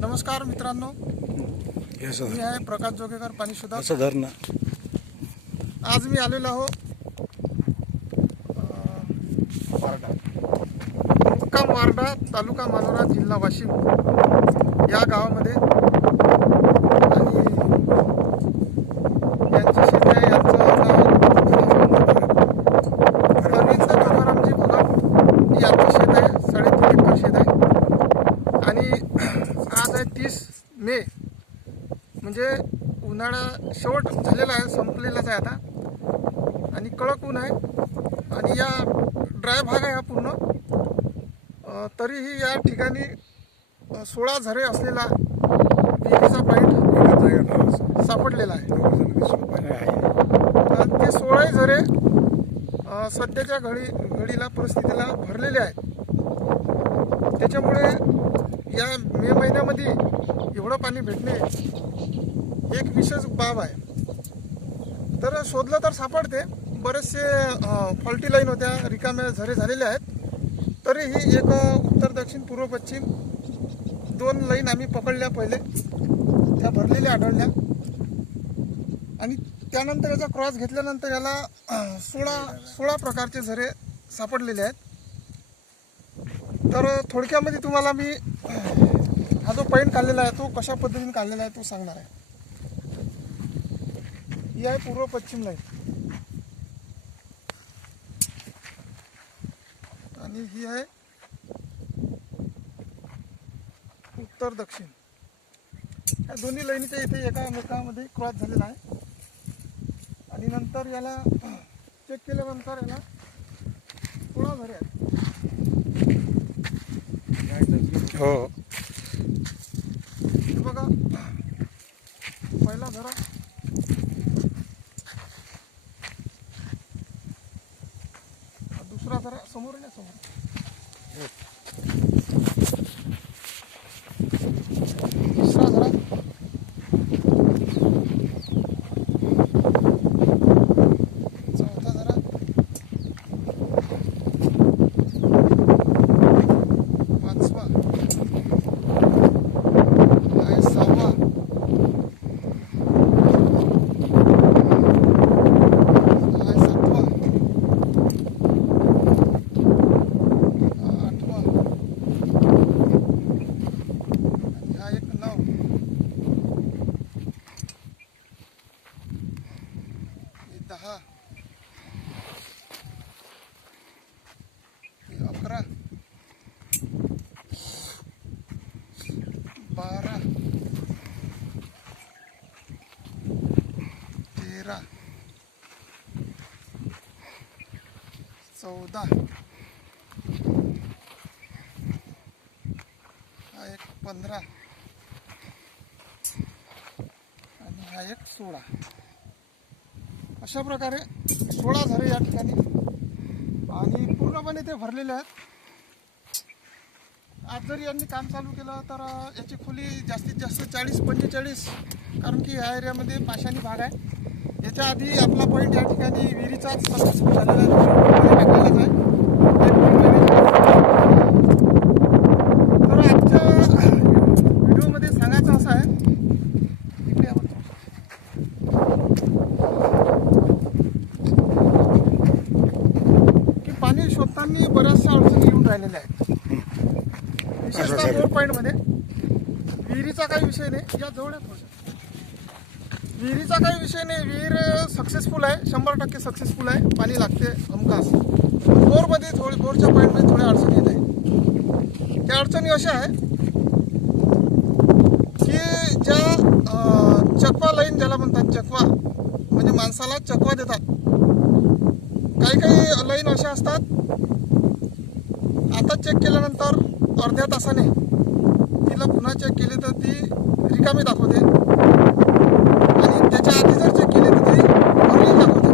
नमस्कार मित्रांनो. मी आहे प्रकाश जोगेकर पाणी सुद्धा आज मी आलेलो आहो मुक्काम वार्डा तालुका मानोरा जिल्हा वाशिम. या गावामध्ये आणि यांची शेती आहे यांचं नाव रवींद्र तुकारामजी भगत यांचं शेत आहे साडेतीन एकर शेत आहे आणि आज आहे तीस मे म्हणजे उन्हाळा शेवट झालेला आहे संपलेलाच आहे आता. आणि कडक ऊन आहे. आणि या ड्राय भाग आहे हा पूर्ण. तरीही या ठिकाणी सोळा झरे असलेला विहिरीचा पॉईंट सापडलेला आहे. तर ते सोळाही झरे सध्याच्या घडी घडीला परिस्थितीला भरलेले आहेत. त्याच्यामुळे या मे महिन्यामध्ये एवढं पाणी भेटणे एक विशेष बाब आहे. तर शोधलं तर सापडते. बरेचसे फॉल्टी लाईन होत्या. रिकाम्या झरे झालेले आहेत. तरीही एक उत्तर दक्षिण पूर्व पश्चिम दोन लाईन आम्ही पकडल्या पहिले. त्या भरलेल्या आढळल्या. आणि त्यानंतर याचा क्रॉस घेतल्यानंतर याला सोळा सोळा प्रकारचे झरे सापडलेले आहेत. तर थोडक्यामध्ये तुम्हाला मी हा जो पैन काढलेला आहे तो कशा पद्धतीने काढलेला आहे तो सांगणार आहे. ही आहे पूर्व पश्चिम लाईन आणि ही आहे उत्तर दक्षिण. या दोन्ही लाईनीच्या इथे एका एकामध्ये क्रॉस झालेला आहे. आणि नंतर याला चेक केल्यानंतर याला झरे आहेत हो. हे बघा पहिला झरा हा दुसरा झरा समोर आहे ना समोर तिसरा झरा चौथा झरा पाचवा आहे सहावा आहे सातवा हा आठवा आणि हा एक नऊ हे दहा हे अकरा बारा तेरा चौदा. हा एक पंधरा. आणि हा एक सोळा. अशा प्रकारे सोळा झाले या ठिकाणी आणि पूर्णपणे ते भरलेले आहेत. आज जरी यांनी काम चालू केलं तर याची खोली जास्तीत जास्त चाळीस पंचेचाळीस कारण की ह्या एरियामध्ये पाषाणी भाग आहे. याच्या आधी आपला पॉईंट या ठिकाणी विहिरीचाच सक्सेसफुल झालेला आहे टाकलेलाच. तर आजच्या व्हिडिओमध्ये सांगायचं असं आहे. की पाणी शोधताना बऱ्याचशा अडचणी येऊन राहिलेल्या आहेत विशेषतः पॉईंटमध्ये विहिरीचा काही विषय नाही या जवळ आहे थोडंसं. विहिरीचा काही विषय नाही. विहीर सक्सेसफुल आहे. शंभर टक्के सक्सेसफुल आहे. पाणी लागते हमखास. बोरमध्ये थोडी बोरच्या पॉईंटमध्ये थोड्या अडचणी येत आहे त्या अडचणी अशा आहे की ज्या चकवा लाईन ज्याला म्हणतात चकवा म्हणजे माणसाला चकवा देतात. काही काही लाईन अशा असतात आता चेक केल्यानंतर अर्ध्या तासाने तिला पुन्हा चेक केली तर ती रिकामी दाखवते आणि त्याच्या आधी जर चेक केली तर ती भरलेली दाखवते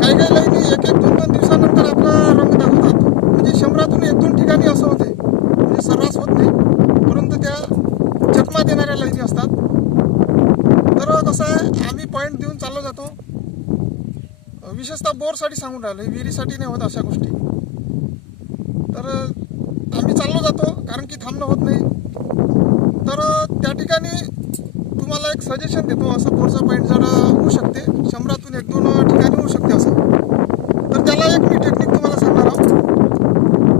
काही काही लाईनी एक एक दोन दोन दिवसानंतर आपला रंग दाखवतात म्हणजे शंभरातून एक दोन ठिकाणी असं होते. म्हणजे सर्रास होत नाही. परंतु त्या चकमा देणाऱ्या लाईनी असतात. तर कसं आहे आम्ही पॉईंट देऊन चाललो जातो. विशेषतः बोरसाठी सांगून राहिलो. विहिरीसाठी नाही होत अशा गोष्टी. तर आम्ही चाललो जातो कारण की थांबणं होत नाही. तर त्या ठिकाणी तुम्हाला एक सजेशन देतो. असं बोरचा पॉईंट जरा होऊ शकते. शंभरातून एक दोन ठिकाणी होऊ शकते असं तर त्याला एक मी टेक्निक तुम्हाला सांगणार आहोत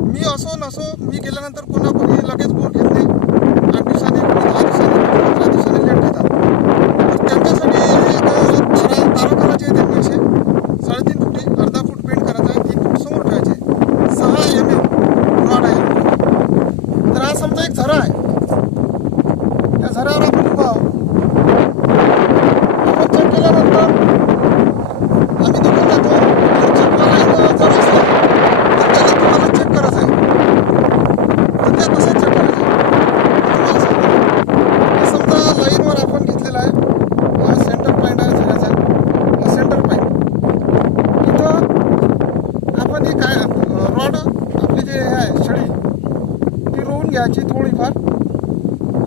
मी असो नसो मी गेल्यानंतर कोणा कोणी लगेच बोर घेत नाही आठ दिवसांनी कोणी दहा दिवसांनी कोणी पंधरा दिवसांनी लेट घेतात तर त्यांच्यासाठी एक तारा तारा करायचे आहे त्यांनी असे साडेतीन फुटी अर्धा फूट पेंट करायचा आहे तीन फूट समोर ठेवायचे सहा एम एम रॉड आहे तर हा समजा एक झरा आहे त्या झऱ्यावर आपण उभा आहोत आपण चेक केल्यानंतर आम्ही निघून जातो आणि चेकला लाईन जर असला तर त्याला तुम्हाला चेक करायचं आहे तर ते कसं चेक करायचं तुम्हाला सांगतो हे समजा लाईनवर आपण घेतलेला आहे हा सेंटर पॉईंट आहे झऱ्याचा हा सेंटर पॉईंट इथं आपण ही काय रॉड आपली जे हे आहे छडी ती रोवून घ्यायची थोडीफार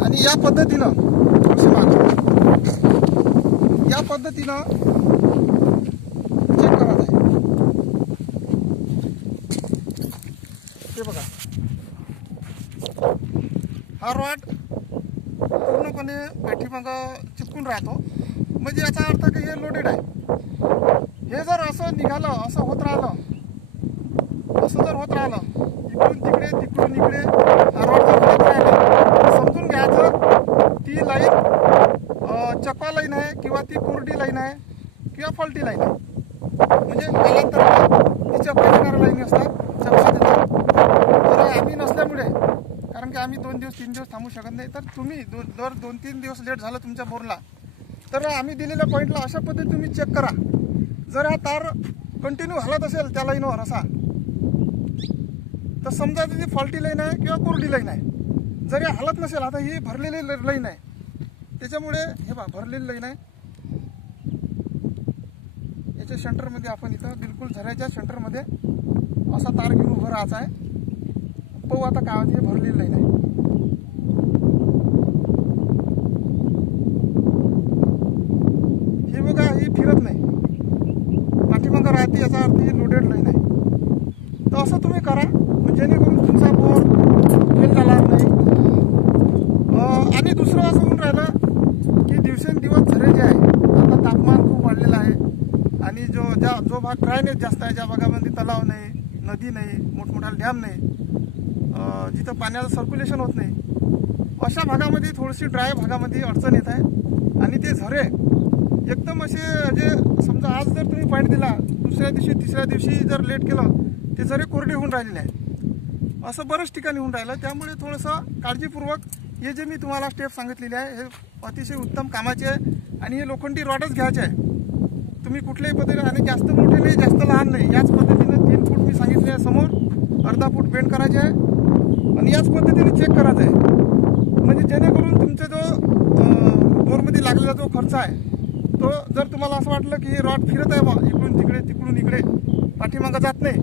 आणि या पद्धतीनं या पद्धतीनं चेक करायचं आहे. हे बघा. हा रॉड पूर्णपणे पाठीमागं चिकून राहतो. म्हणजे याचा अर्थ की हे लोडेड आहे. हे जर असं निघालं असं होत राहिलं असं जर होत राहिलं इकडून तिकडे तिकडून इकडे हा रॉड जर होत राहिला समजून घ्यायचं ती लाईन चपा लाईन आहे किंवा ती कोरडी लाईन आहे किंवा फॉल्टी लाईन आहे. म्हणजे कालांतराने ती चक्वा येणाऱ्या लाईन असतात चपा देतात. तर आम्ही नसल्यामुळे कारण की आम्ही दोन दिवस तीन दिवस थांबू शकत नाही. तर तुम्ही दो जर दोन तीन दिवस लेट झालं तुमच्या बोरला तर आम्ही दिलेल्या पॉईंटला अशा पद्धतीने तुम्ही चेक करा. जर हा तार कंटिन्यू हलत असेल त्या लाईनवर असा तर समजा तिथे फॉल्टी लाईन आहे किंवा कोरडी लाईन आहे. जरी हलत नसेल आता ही भरलेली लाईन आहे. त्याच्यामुळे हे बा भरलेली लाईन आहे. याच्या सेंटरमध्ये आपण इथं बिलकुल झऱ्याच्या सेंटरमध्ये असा तार घेऊन उभं राहायचा आहे. पाहू आता काय होते हे भरलेली लाईन आहे. ही बघा ही फिरत नाही. पाठीमागं राहते याचा अर्थ ही लोडेड लाईन आहे. तर असं तुम्ही करा जेणेकरून तुमचा बोर फेल झाला नाही. आणि दुसरं असं होऊन राहिलं की दिवसेंदिवस झरे जे आहे आता तापमान खूप वाढलेलं आहे. आणि जो ज्या जो भाग ड्रायनेस जास्त आहे ज्या भागामध्ये तलाव नाही नदी नाही मोठमोठा डॅम नाही जिथं पाण्याचं सर्क्युलेशन होत नाही अशा भागामध्ये थोडीशी ड्राय भागामध्ये अडचण येत आहे. आणि ते झरे एकदम असे जे समजा आज जर तुम्ही पॉईंट दिला दुसऱ्या दिवशी तिसऱ्या दिवशी जर लेट केलं ते झरे कोरडे होऊन राहिलेले आहे असं बऱ्याच ठिकाणी होऊन राहिलं. त्यामुळे थोडंसं काळजीपूर्वक हे जे मी तुम्हाला स्टेप सांगितलेले आहे हे अतिशय उत्तम कामाचे आहे आणि हे लोखंडी रॉडच घ्यायचे आहे. तुम्ही कुठल्याही पद्धतीने आणि जास्त मोठे नाही जास्त लहान नाही याच पद्धतीनं तीन फूट मी सांगितले आहे समोर अर्धा फूट बेंड करायचे आहे आणि याच पद्धतीने चेक करायचं आहे. म्हणजे जेणेकरून तुमचा जो बोरमध्ये लागलेला जो खर्च आहे तो जर तुम्हाला असं वाटलं की हे रॉड फिरत आहे बा इकडून तिकडे तिकडून इकडे पाठीमागं जात नाही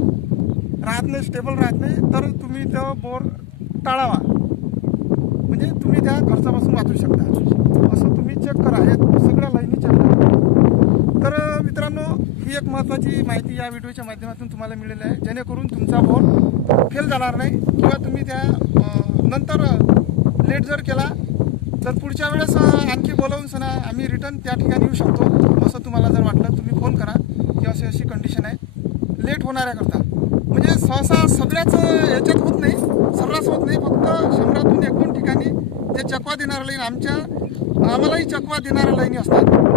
राहत नाही स्टेबल राहत नाही तर तुम्ही तो बोर टाळावा. तुम्ही त्या खर्चापासून वाचू शकता. असं तुम्ही चेक करा. हे सगळ्या लाईनी चेक करा. तर मित्रांनो ही एक महत्त्वाची माहिती या व्हिडिओच्या माध्यमातून तुम्हाला मिळेल आहे. जेणेकरून तुमचा फोन फेल जाणार नाही किंवा तुम्ही त्या नंतर लेट जर केला तर पुढच्या वेळेस आणखी बोलवून सणा आम्ही रिटर्न त्या ठिकाणी येऊ शकतो. असं तुम्हाला जर वाटलं तुम्ही फोन करा. की अशी अशी कंडिशन आहे. लेट होणाऱ्याकरता. म्हणजे सहसा सगळ्याच याच्यात होत नाही. सर्रास होत नाही. फक्त शंभरातून एक दोन ठिकाणी त्या चकवा देणाऱ्या लाईन आमच्या आम्हालाही चकवा देणाऱ्या लाईनी असतात.